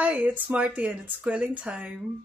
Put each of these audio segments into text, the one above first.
Hi, it's Marty and it's quilling time.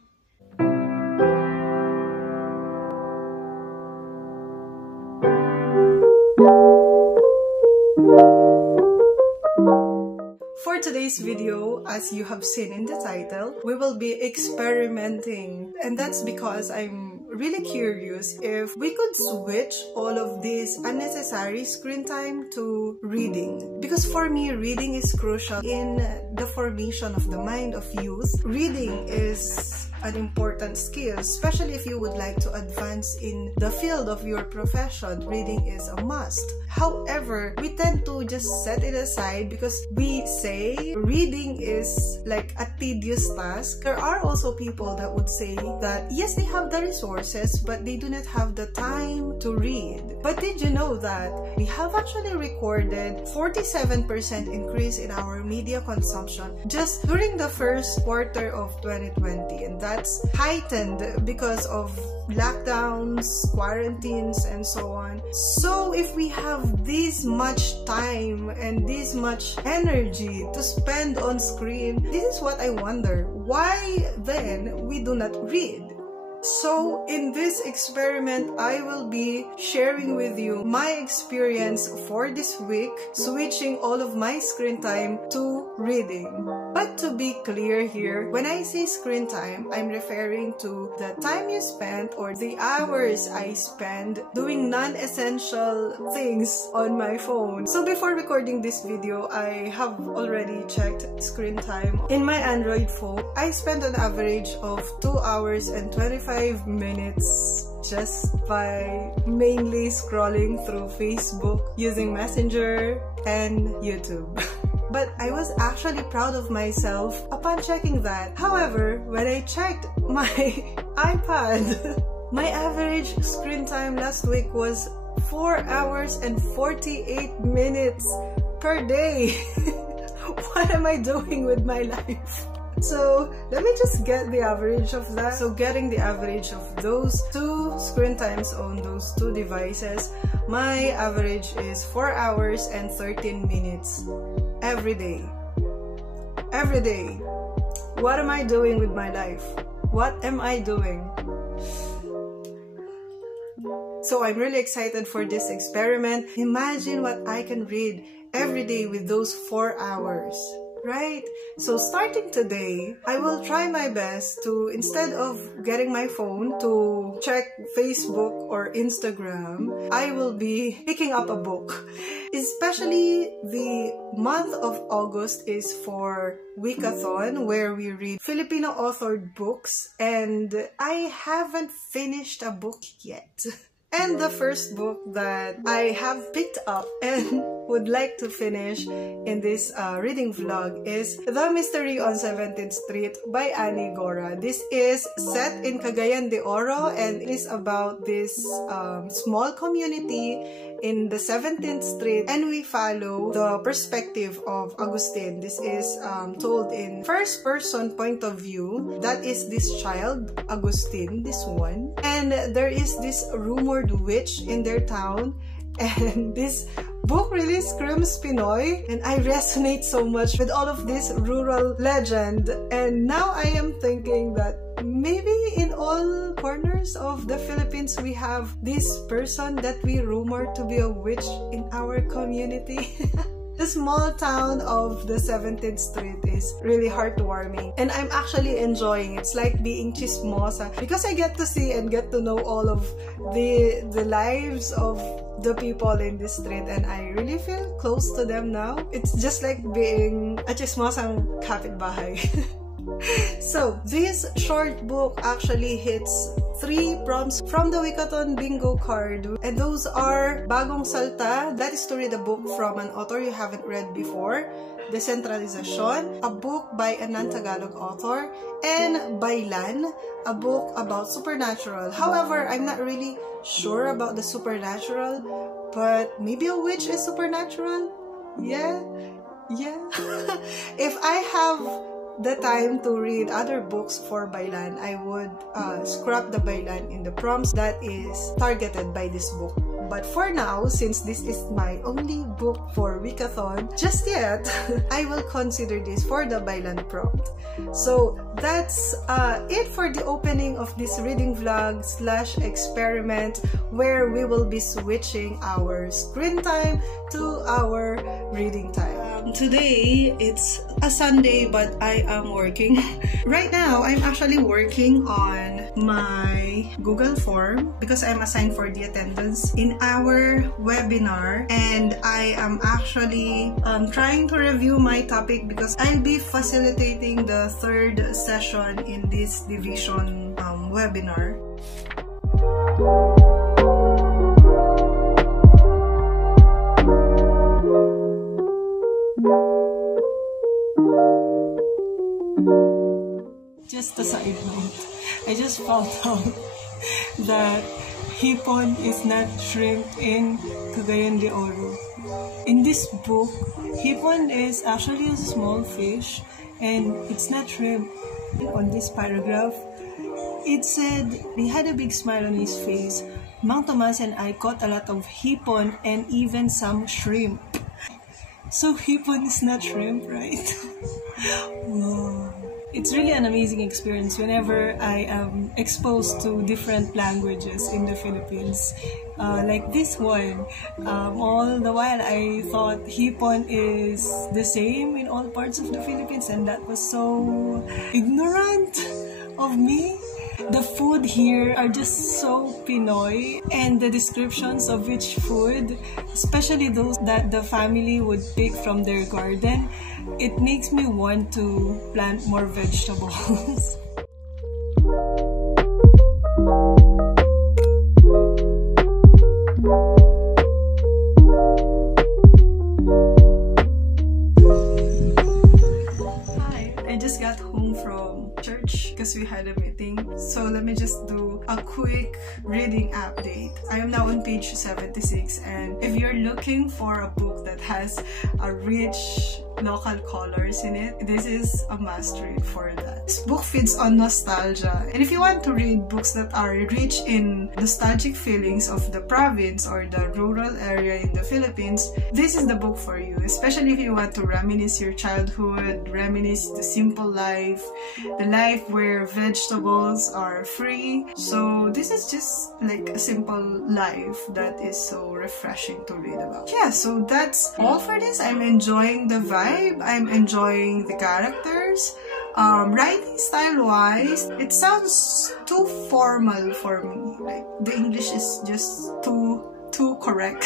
For today's video, as you have seen in the title, we will be experimenting. And that's because I'm really curious if we could switch all of this unnecessary screen time to reading. Because for me, reading is crucial in the formation of the mind of youth. Reading is an important skill, especially if you would like to advance in the field of your profession. Reading is a must. However, we tend to just set it aside because we say reading is like a tedious task. There are also people that would say that yes, they have the resources, but they do not have the time to read. But did you know that we have actually recorded 47% increase in our media consumption just during the first quarter of 2020, and that's heightened because of lockdowns, quarantines, and so on. So if we have this much time and this much energy to spend on screen, this is what I wonder. Why then we do not read? So in this experiment, I will be sharing with you my experience for this week, switching all of my screen time to reading. But to be clear here, when I say screen time, I'm referring to the time you spent or the hours I spend doing non-essential things on my phone. So before recording this video, I have already checked screen time. In my Android phone, I spend an average of 2 hours and 25 minutes just by mainly scrolling through Facebook, using Messenger, and YouTube. But I was actually proud of myself upon checking that. However, when I checked my iPad, my average screen time last week was 4 hours and 48 minutes per day. What am I doing with my life? So let me just get the average of that. So getting the average of those two screen times on those two devices, my average is 4 hours and 13 minutes every day. Every day. What am I doing with my life? What am I doing? So I'm really excited for this experiment. Imagine what I can read every day with those 4 hours. Right? So starting today, I will try my best to, instead of getting my phone to check Facebook or Instagram, I will be picking up a book. Especially the month of August is for Weekathon, where we read Filipino authored books, and I haven't finished a book yet. And the first book that I have picked up and would like to finish in this reading vlog is The Mystery on 17th Street by Annie Gora. This is set in Cagayan de Oro, and it is about this small community in the 17th Street, and we follow the perspective of Agustin. This is told in first-person point of view. That is this child, Agustin, this one. And there is this rumored witch in their town, and this book really screams Pinoy, and I resonate so much with all of this rural legend. And now I am thinking that maybe in all corners of the Philippines we have this person that we rumor to be a witch in our community. The small town of the 17th Street is really heartwarming, and I'm actually enjoying it. It's like being chismosa because I get to see and get to know all of the lives of the people in this street, and I really feel close to them now. It's just like being a chismosang kapitbahay. So this short book actually hits 3 prompts from the Weekathon bingo card, and those are Bagong Salta, that is to read a book from an author you haven't read before, Decentralization, a book by a non-Tagalog author, and Bailan, a book about supernatural. However, I'm not really sure about the supernatural, but maybe a witch is supernatural? Yeah. If I have the time to read other books for Bailan, I would scrap the Bailan in the prompts that is targeted by this book. But for now, since this is my only book for Weekathon, just yet, I will consider this for the Bailan prompt. So that's it for the opening of this reading vlog / experiment, where we will be switching our screen time to our reading time. Today, it's a Sunday, but I am working. Right now, I'm actually working on my Google form because I'm assigned for the attendance in our webinar, and I am actually trying to review my topic because I'll be facilitating the third session in this division webinar. Just a side note, I just found out that hipon is not shrimp in Cagayan de Oro. In this book, hipon is actually a small fish and it's not shrimp. On this paragraph, it said he had a big smile on his face. Mang Tomas and I caught a lot of hipon and even some shrimp. So hipon is not shrimp, right? Wow. It's really an amazing experience whenever I am exposed to different languages in the Philippines. Like this one, all the while I thought hipon is the same in all parts of the Philippines, and that was so ignorant of me. The food here are just so Pinoy, and the descriptions of which food, especially those that the family would pick from their garden, it makes me want to plant more vegetables. I just got home from church because we had a meeting. So let me just do a quick reading update. I am now on page 76, and if you're looking for a book that has a rich local colors in it, this is a must read for that. This book feeds on nostalgia, and if you want to read books that are rich in nostalgic feelings of the province or the rural area in the Philippines, this is the book for you, especially if you want to reminisce your childhood, reminisce the simple life, the life where vegetables are free. So this is just like a simple life that is so refreshing to read about. Yeah, so that's all for this. I'm enjoying the vibe, I'm enjoying the characters. Writing style wise, it sounds too formal for me. Like the English is just too correct.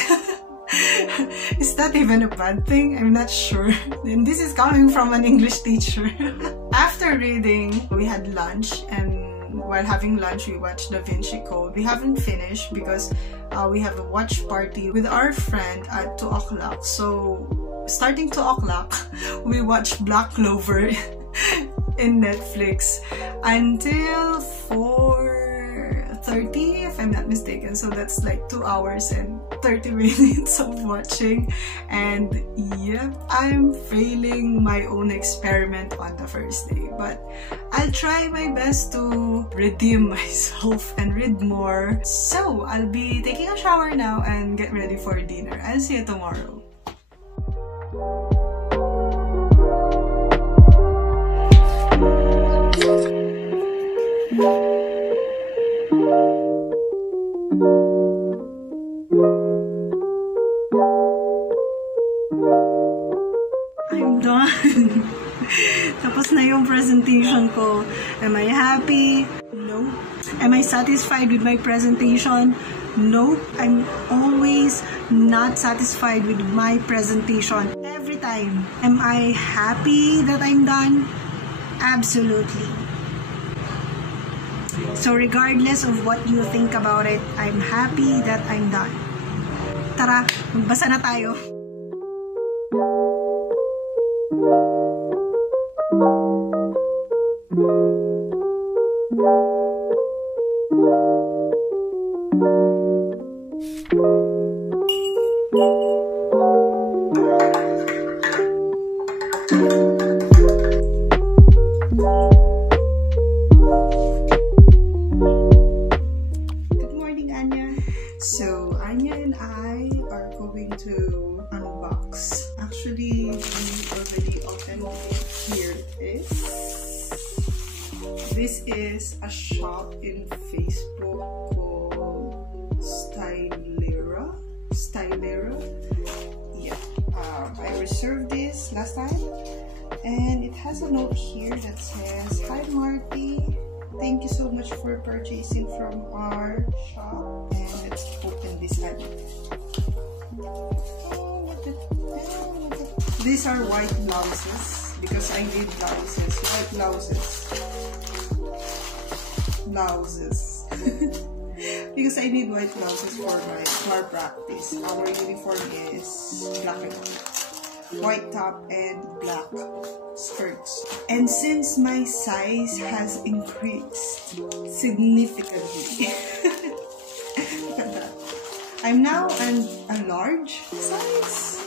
Is that even a bad thing? I'm not sure. And this is coming from an English teacher. After reading, we had lunch, and while having lunch, we watched Da Vinci Code. We haven't finished because we have a watch party with our friend at 2 o'clock. So starting 2 o'clock, we watched Black Clover in Netflix until 4:30, if I'm not mistaken. So that's like 2 hours and 30 minutes of watching. And yeah, I'm failing my own experiment on the first day, but I'll try my best to redeem myself and read more. So I'll be taking a shower now and get ready for dinner. I'll see you tomorrow. I'm done. Tapos na yung presentation ko. Am I happy? No. Am I satisfied with my presentation? No. I'm always not satisfied with my presentation. Every time. Am I happy that I'm done? Absolutely. So regardless of what you think about it, I'm happy that I'm done. Tara, magbasa na tayo. So Anya and This is a shop in Facebook called Stylera. Yeah, I reserved this last time, and it has a note here that says, "Hi Marty, thank you so much for purchasing from our shop." And let's open this up. These are white blouses because I need blouses. White blouses. Because I need white blouses for my practice. Our uniform is black and white top and black skirts. And since my size has increased significantly, look at that. I'm now a large size.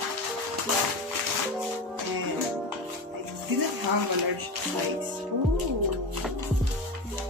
And I didn't have a large size. Ooh.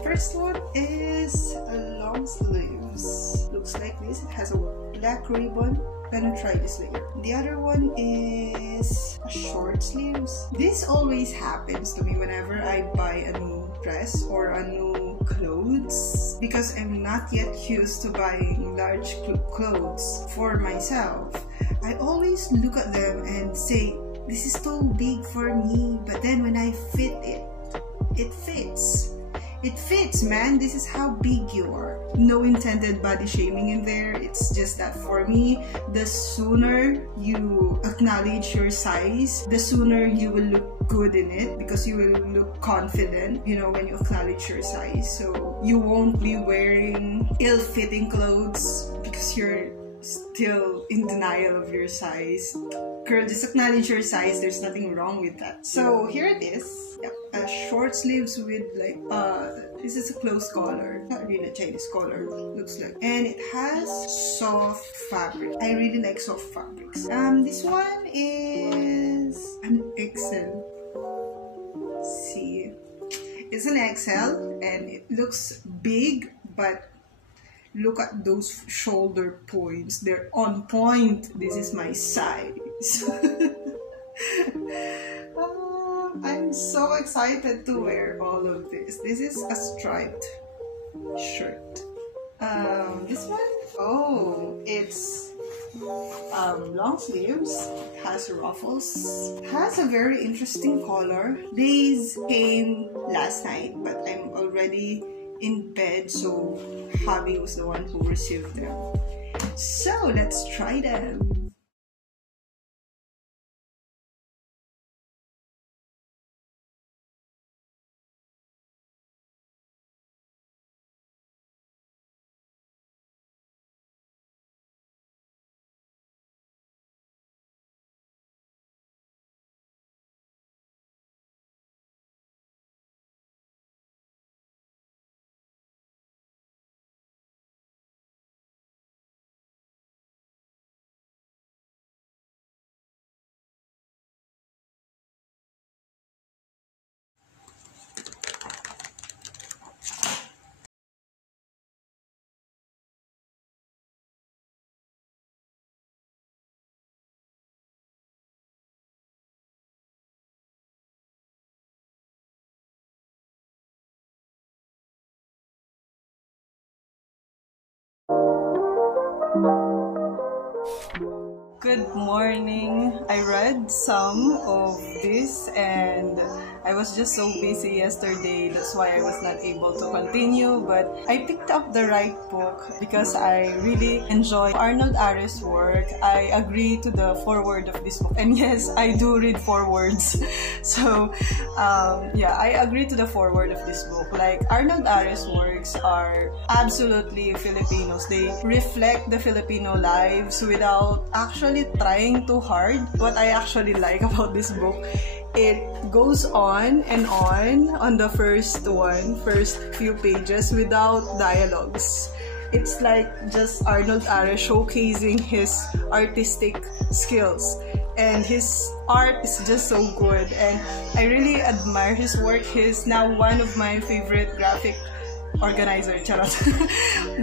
First one is a long sleeves. Looks like this. It has a black ribbon. I'm gonna try this later. The other one is a short sleeves. This always happens to me whenever I buy a new dress or a new clothes, because I'm not yet used to buying large clothes for myself. I always look at them and say, this is too big for me, but then when I fit it, it fits. It fits, man. This is how big you are. No intended body shaming in there. It's just that for me, the sooner you acknowledge your size, the sooner you will look good in it, because you will look confident, you know, when you acknowledge your size. So you won't be wearing ill-fitting clothes because you're still in denial of your size. Girl, just acknowledge your size. There's nothing wrong with that. So here it is. Yep, short sleeves with like this is a close collar, not really a Chinese collar, looks like, and it has soft fabric. I really like soft fabrics. This one is an XL. See, it's an XL and it looks big, but look at those shoulder points. They're on point. This is my size. I'm so excited to wear all of this. This is a striped shirt. This one, oh, it's long sleeves. It has ruffles. It has a very interesting color. These came last night, but I'm already in bed, so hubby was the one who received them. So let's try them. Good morning. I read some of this and I was just so busy yesterday, that's why I was not able to continue, but I picked up the right book because I really enjoy Arnold Arres' work. I agree to the foreword of this book, and yes, I do read forewords. So yeah, I agree to the foreword of this book. Like, Arnold Arres' works are absolutely Filipinos. They reflect the Filipino lives without actually trying too hard. What I actually like about this book, it goes on and on the first few pages without dialogues. It's like just Arnold Arres showcasing his artistic skills, and his art is just so good, and I really admire his work. He's now one of my favorite graphic organizer, charot.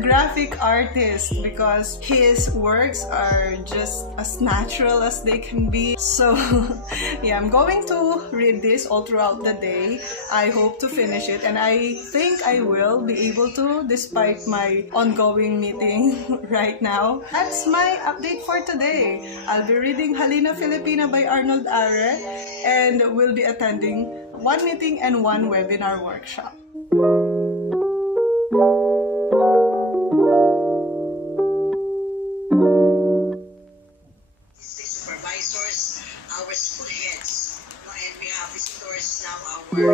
Graphic artist, because his works are just as natural as they can be. So yeah, I'm going to read this all throughout the day. I hope to finish it, and I think I will be able to despite my ongoing meeting right now. That's my update for today. I'll be reading Halina Filipina by Arnold Are, and will be attending one meeting and one webinar workshop. Supervisors, our school heads, and we have visitors now, our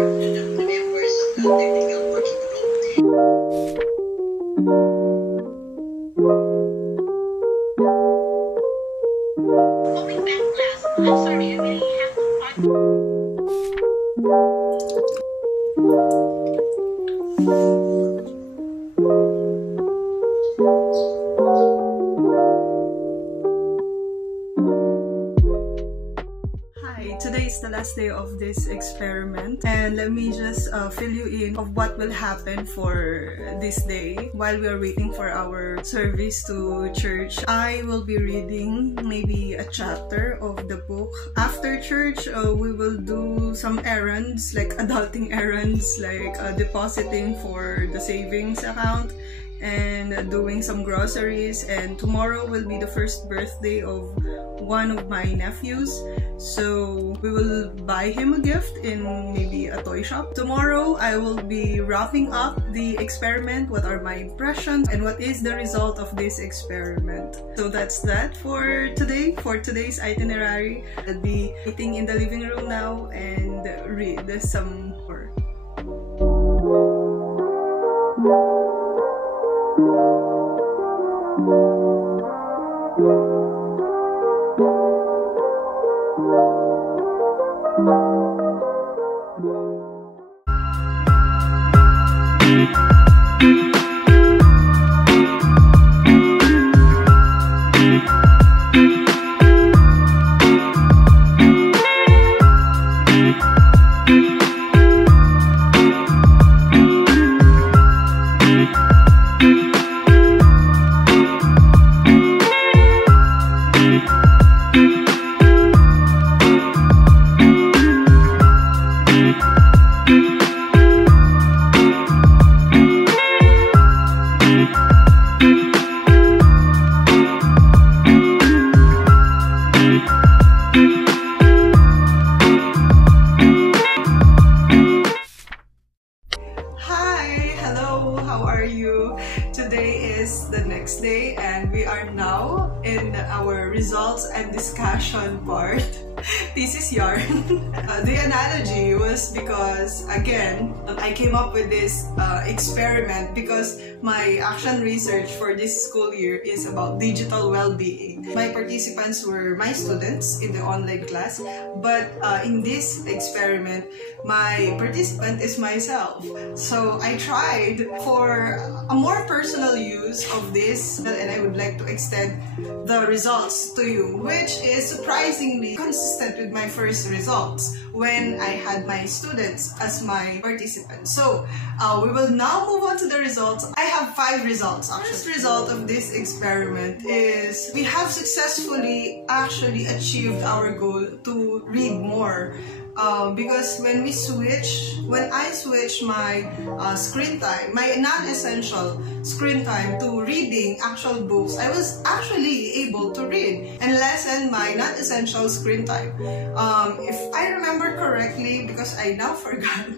members of the technical working group. Going back class, I'm sorry, I really have to Today is the last day of this experiment, and let me just fill you in of what will happen for this day while we are waiting for our service to church. I will be reading maybe a chapter of the book. After church, we will do some errands, like adulting errands, like depositing for the savings account and doing some groceries. And tomorrow will be the first birthday of one of my nephews, so we will buy him a gift in maybe a toy shop. Tomorrow I will be wrapping up the experiment, what are my impressions and what is the result of this experiment. So that's that for today, for today's itinerary. I'll be sitting in the living room now and read some more. And we are now in our results and discussion part. This is yarn. The analogy was because, again, I came up with this experiment because my action research for this school year is about digital well-being. My participants were my students in the online class, but in this experiment, my participant is myself. So I tried for a more personal use of this, and I would like to extend the results to you, which is surprisingly consistent with my first results when I had my students as my participants. So we will now move on to the results. I have 5 results. The first result of this experiment is we have successfully actually achieved our goal to read more. Because when I switch my screen time, my non-essential screen time to reading actual books, I was actually able to read and lessen my non-essential screen time. If I remember correctly, because I now forgot,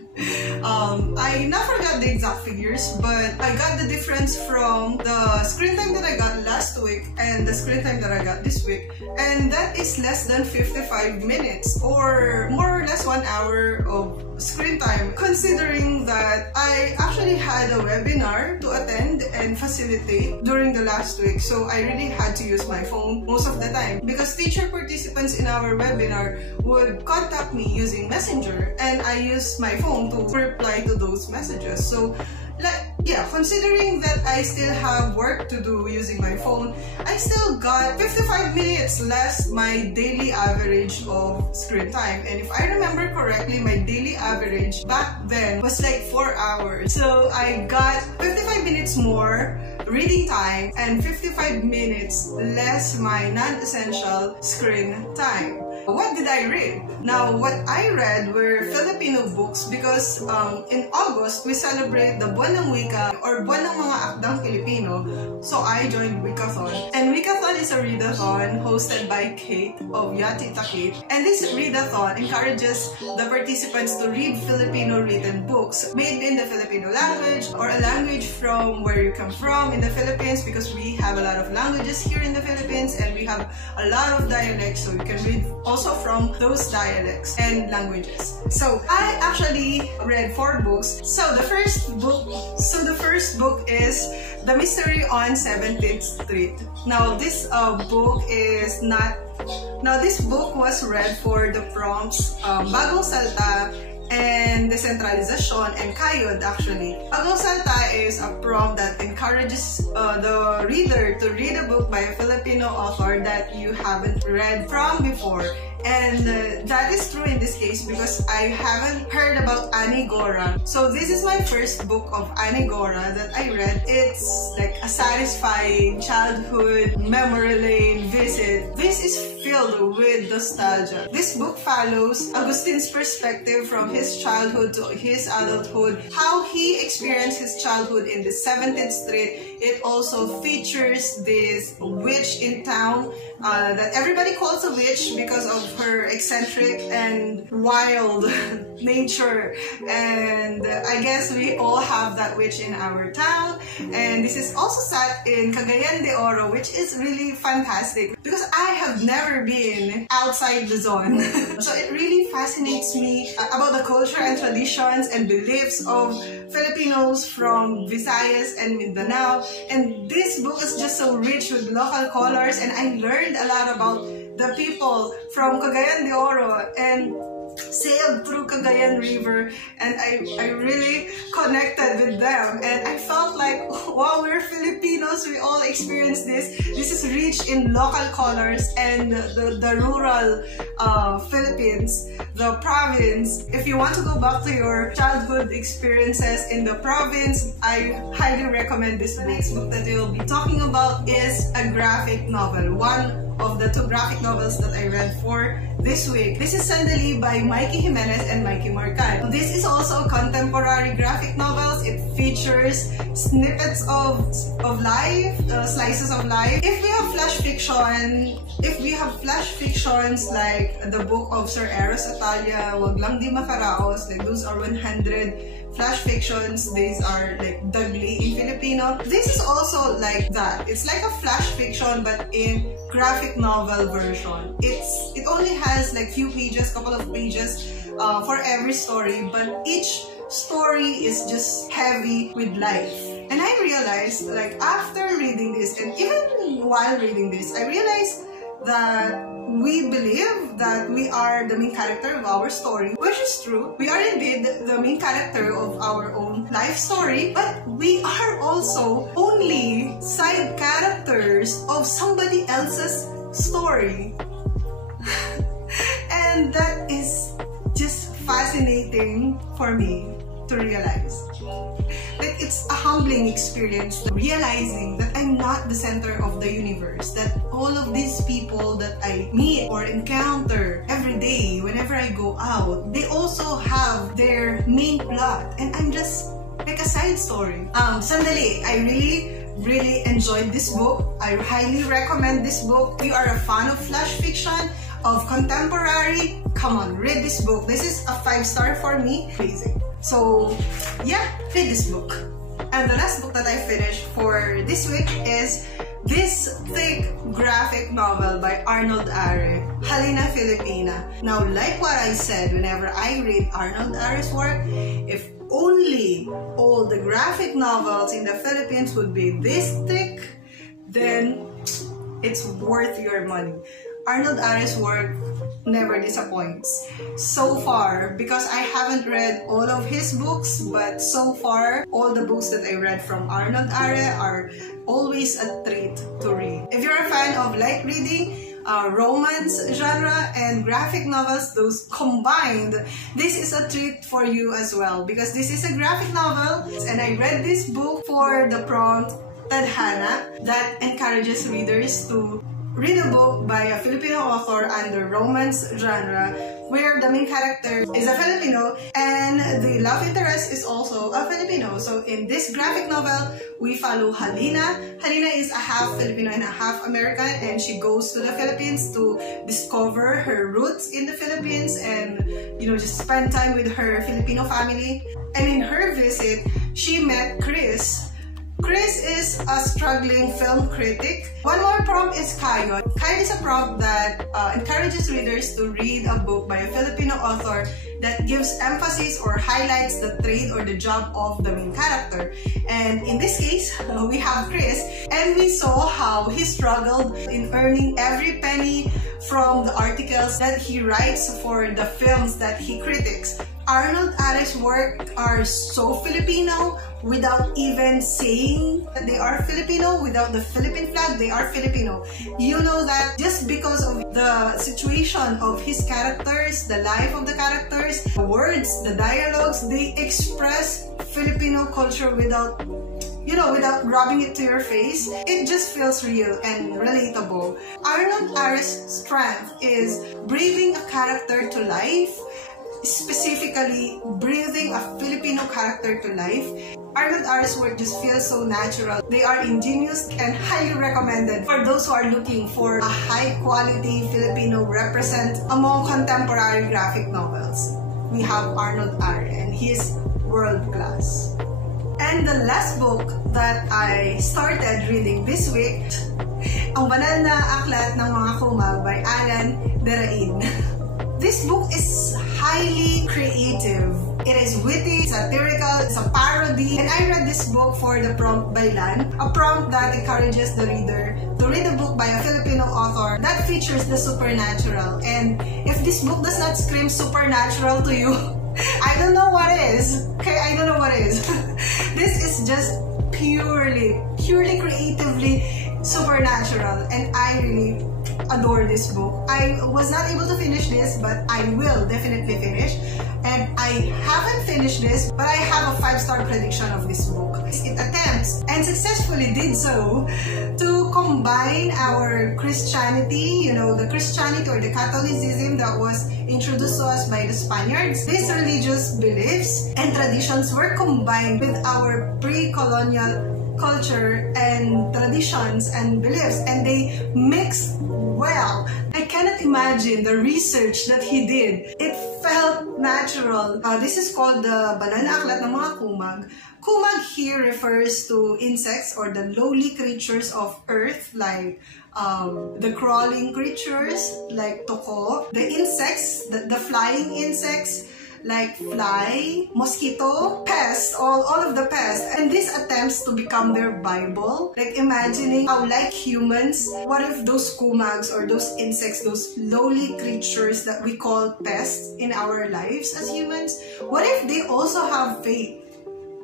the exact figures, but I got the difference from the screen time that I got last week and the screen time that I got this week, and that is less than 55 minutes or more or less 1 hour of screen time, considering that I actually had a webinar to attend and facilitate during the last week. So I really had to use my phone most of the time because teacher participants in our webinar would contact me using Messenger, and I use my phone to reply to those messages. So like yeah, considering that I still have work to do using my phone, I still got 55 minutes less my daily average of screen time. And if I remember correctly, my daily average back then was like 4 hours. So I got 55 minutes more reading time and 55 minutes less my non-essential screen time. What did I read? Now, what I read were Filipino books because in August, we celebrate the Buwan ng Wika or Buwan ng mga Akdang Pilipino. So I joined Wikathon. And Wikathon is a readathon hosted by Kate of Yatita Kate. And this readathon encourages the participants to read Filipino written books made in the Filipino language or a language from where you come from in the Philippines, because we have a lot of languages here in the Philippines and we have a lot of dialects, so you can read also from those dialects and languages. So I actually read 4 books. So the first book is The Mystery on 17th Street. Now this book was read for the prompts Bagong Salta and Decentralization and Kayod actually. Bagong Salta is a prompt that encourages the reader to read a book by a Filipino author that you haven't read from before. And that is true in this case because I haven't heard about Ani Gora. So this is my first book of Ani Gora that I read. It's like a satisfying childhood memory lane visit. This is filled with nostalgia. This book follows Agustin's perspective from his childhood to his adulthood, how he experienced his childhood in the 17th Street. It also features this witch in town that everybody calls a witch because of her eccentric and wild nature, and I guess we all have that witch in our town. And this is also set in Cagayan de Oro, which is really fantastic because I have never been outside the zone. So it really fascinates me about the culture and traditions and beliefs of Filipinos from Visayas and Mindanao. And this book is just so rich with local colors, and I learned a lot about the people from Cagayan de Oro and sailed through Cagayan River, and I really connected with them, and I felt like, wow, we're Filipinos, we all experience this. This is rich in local colors and the rural Philippines, the province. If you want to go back to your childhood experiences in the province, I highly recommend this book. The next book that we will be talking about is a graphic novel, one of the 2 graphic novels that I read for this week. This is Sandali by Mikey Jimenez and Mikey Marcan. This is also contemporary graphic novels. It features snippets of life, slices of life. If we have flash fictions like the book of Sir Eros Atalia, Wag Lang Di Makaraos, like those are 100 flash fictions. These are like Dagli in Filipino. This is also like that. It's like a flash fiction but in graphic novel version. It only has like few pages, couple of pages for every story, but each story is just heavy with life. And I realized, like, after reading this and even while reading this, I realized that we believe that we are the main character of our story, which is true. We are indeed the main character of our own life story, but we are also only side characters of somebody else's story. And that is just fascinating for me to realize. Like, it's a humbling experience realizing that I'm not the center of the universe, that all of these people that I meet or encounter every day whenever I go out, they also have their main plot and I'm just like a side story. Sandali, I really enjoyed this book. I highly recommend this book. If you are a fan of flash fiction, of contemporary, come on, read this book. This is a 5-star for me. Amazing. So yeah, read this book. And the last book that I finished for this week is this thick graphic novel by Arnold Are, Halina Filipina. Now, like what I said, whenever I read Arnold Are's work, if only all the graphic novels in the Philippines would be this thick, then it's worth your money. Arnold Are's work never disappoints. So far, because I haven't read all of his books, but so far, all the books that I read from Arnold Are are always a treat to read. If you're a fan of light reading, romance genre and graphic novels, those combined, this is a treat for you as well, because this is a graphic novel and I read this book for the prompt Tadhana that encourages readers to read a book by a Filipino author under romance genre where the main character is a Filipino and the love interest is also a Filipino. So in this graphic novel, we follow Halina. Halina is a half Filipino and a half American, and she goes to the Philippines to discover her roots in the Philippines and, you know, just spend time with her Filipino family. And in her visit, she met Chris. Chris is a struggling film critic. One more prompt is Kayo. Kayo is a prompt that encourages readers to read a book by a Filipino author that gives emphasis or highlights the trade or the job of the main character. And in this case, we have Chris, and we saw how he struggled in earning every penny from the articles that he writes for the films that he critics. Arnold Are's work are so Filipino without even saying that they are Filipino, without the Philippine flag, they are Filipino. You know that just because of the situation of his characters, the life of the characters, the words, the dialogues, they express Filipino culture without, you know, without rubbing it to your face. It just feels real and relatable. Arnold Are's strength is breathing a character to life, specifically breathing a Filipino character to life. Arnold Are's work just feels so natural. They are ingenious and highly recommended for those who are looking for a high-quality Filipino represent among contemporary graphic novels. We have Arnold Are, and he is world-class. And the last book that I started reading this week, Ang Banal na Aklat ng Mga Kumag by Alan Derain. This book is highly creative. It is witty, satirical, it's a parody. And I read this book for the prompt by Lan, a prompt that encourages the reader to read a book by a Filipino author that features the supernatural. And if this book does not scream supernatural to you, I don't know what is. Okay, I don't know what is. This is just purely creatively supernatural, and I really adore this book. I was not able to finish this, but I will definitely finish. And I haven't finished this, but I have a 5-star prediction of this book. It attempts, and successfully did so, to combine our Christianity, you know, the Christianity or the Catholicism that was introduced to us by the Spaniards. These religious beliefs and traditions were combined with our pre-colonial culture and traditions and beliefs, and they mixed well. I cannot imagine the research that he did. It felt natural. This is called the Banal na Aklat ng Mga Kumag. Kumag here refers to insects or the lowly creatures of earth, like the crawling creatures like toko, the insects, the flying insects like fly, mosquito, pest, all of the pests. And this attempts to become their Bible, like imagining how, like humans, what if those kumags or those insects, those lowly creatures that we call pests in our lives as humans, what if they also have faith,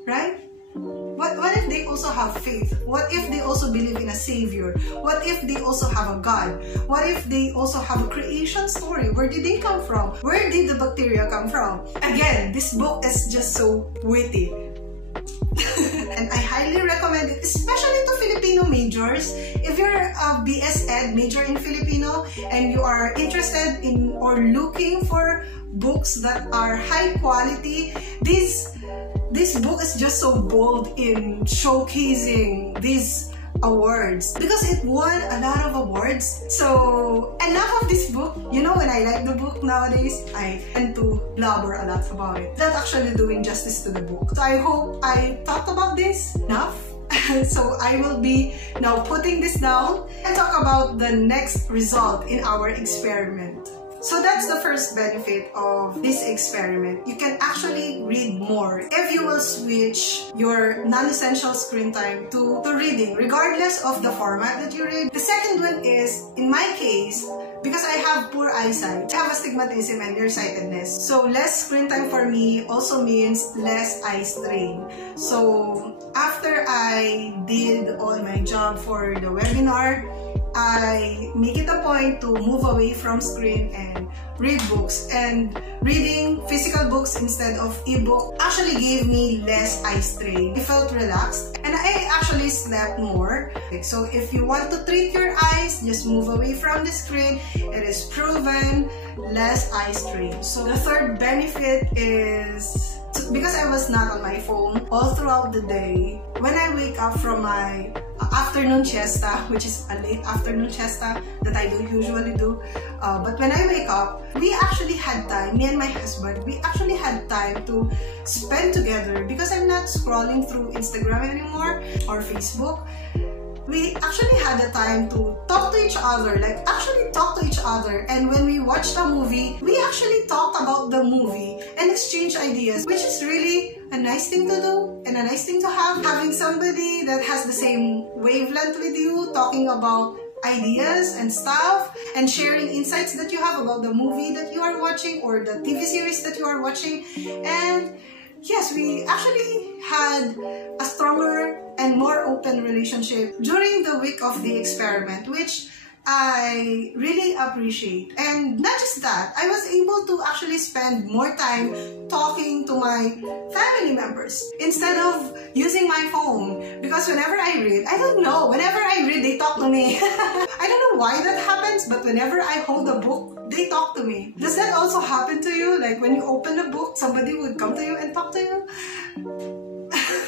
right? What if they also have faith? What if they also believe in a savior? What if they also have a God? What if they also have a creation story? Where did they come from? Where did the bacteria come from? Again, this book is just so witty. And I highly recommend it, especially to Filipino majors. If you're a BS Ed major in Filipino and you are interested in or looking for books that are high quality, this book is just so bold in showcasing these awards because it won a lot of awards. So enough of this book. You know, when I like the book nowadays, I tend to blabber a lot about it. Not actually doing justice to the book. So I hope I talked about this enough. So I will be now putting this down and talk about the next result in our experiment. So that's the first benefit of this experiment. You can actually read more if you will switch your non-essential screen time to reading, regardless of the format that you read. The second one is, in my case, because I have poor eyesight. I have astigmatism and nearsightedness. So less screen time for me also means less eye strain. So after I did all my job for the webinar, I make it a point to move away from screen and read books, and reading physical books instead of ebook actually gave me less eye strain. I felt relaxed and I actually slept more. So if you want to treat your eyes, just move away from the screen. It is proven less eye strain. So the third benefit is because I was not on my phone all throughout the day. When I wake up from my afternoon siesta, which is a late afternoon siesta that I don't usually do, but when I wake up, we actually had time, me and my husband, we actually had time to spend together because I'm not scrolling through Instagram anymore or Facebook. We actually had the time to talk to each other, like actually talk to each other. And when we watched a movie, we actually talked about the movie and exchange ideas, which is really a nice thing to do and a nice thing to have. Having somebody that has the same wavelength with you, talking about ideas and stuff, and sharing insights that you have about the movie that you are watching or the TV series that you are watching. And yes, we actually had a stronger and more open relationship during the week of the experiment, which I really appreciate. And not just that, I was able to actually spend more time talking to my family members instead of using my phone. Because whenever I read, I don't know, whenever I read, they talk to me. I don't know why that happens, but whenever I hold a book, they talk to me. Does that also happen to you? Like when you open a book, somebody would come to you and talk to you?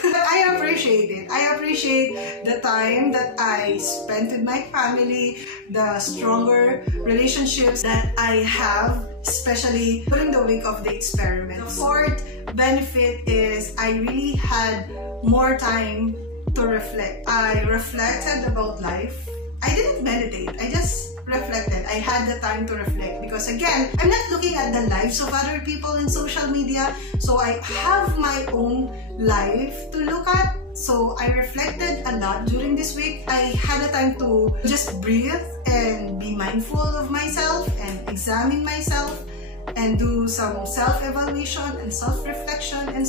But I appreciate it. I appreciate the time that I spent with my family, the stronger relationships that I have, especially during the week of the experiment. The fourth benefit is I really had more time to reflect. I reflected about life. I didn't meditate. I just reflected. I had the time to reflect because again, I'm not looking at the lives of other people in social media, so I have my own life to look at. So I reflected a lot during this week. I had the time to just breathe and be mindful of myself and examine myself and do some self-evaluation and self-reflection and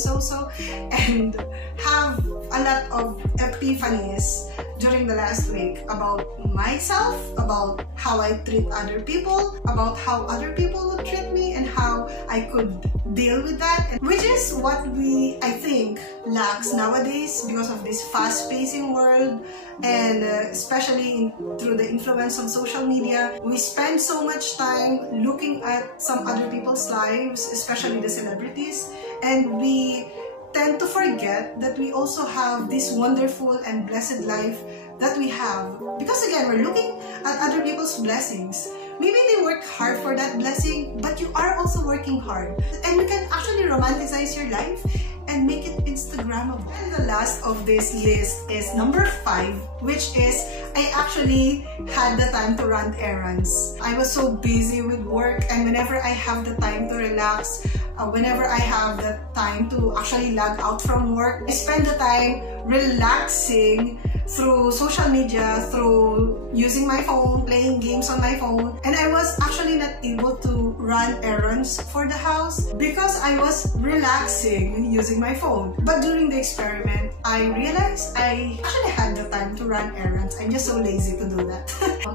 and have a lot of epiphanies during the last week about myself, about how I treat other people, about how other people would treat me and how I could deal with that, which is what I think lacks nowadays because of this fast-pacing world, and especially through the influence of social media. We spend so much time looking at some other people's lives, especially the celebrities, and we tend to forget that we also have this wonderful and blessed life that we have. Because again, we're looking at other people's blessings. Maybe they worked hard for that blessing, but you are also working hard. And you can actually romanticize your life and make it Instagrammable. And the last of this list is number 5, which is I actually had the time to run errands. I was so busy with work, and whenever I have the time to relax, whenever I have the time to actually log out from work, I spend the time relaxing through social media, through using my phone, playing games on my phone, and I was actually not able to run errands for the house because I was relaxing using my phone. But during the experiment, I realized I actually had the time to run errands. I'm just so lazy to do that.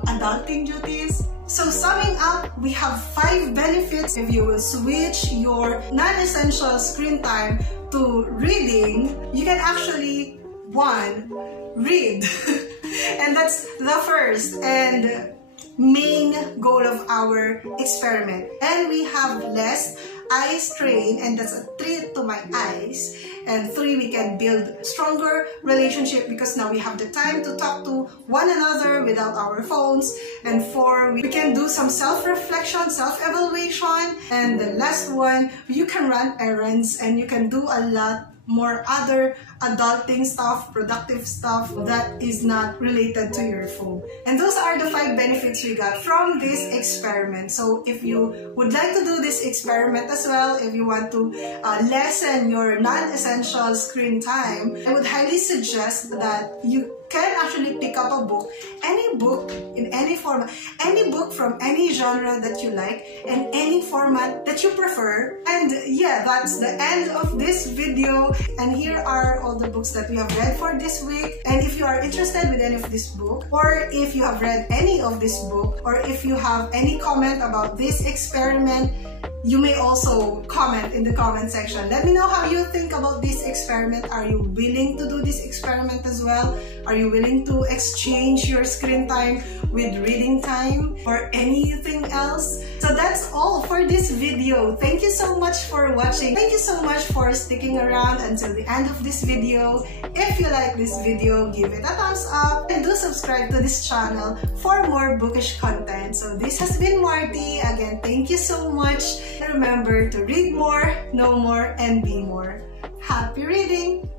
Adulting duties. So summing up, we have 5 benefits if you will switch your non-essential screen time to reading. You can actually 1. Read. And that's the first and main goal of our experiment. And we have less eye strain, and that's a treat to my eyes. And 3, we can build stronger relationship because now we have the time to talk to one another without our phones. And 4, we can do some self-reflection, self-evaluation. And the last one, you can run errands and you can do a lot more other adulting stuff, productive stuff that is not related to your phone. And those are the 5 benefits we got from this experiment. So if you would like to do this experiment as well, if you want to lessen your non-essential screen time, I would highly suggest that you can actually pick up a book, any book in any format, any book from any genre that you like, and any format that you prefer. And yeah, that's the end of this video. And here are all the books that we have read for this week. And if you are interested with any of this book, or if you have read any of this book, or if you have any comment about this experiment, you may also comment in the comment section. Let me know how you think about this experiment. Are you willing to do this experiment as well? Are you willing to exchange your screen time with reading time or anything else? So that's all for this video. Thank you so much for watching. Thank you so much for sticking around until the end of this video. If you like this video, give it a thumbs up and do subscribe to this channel for more bookish content. So this has been Marty. Again, thank you so much. And remember to read more, know more, and be more. Happy reading!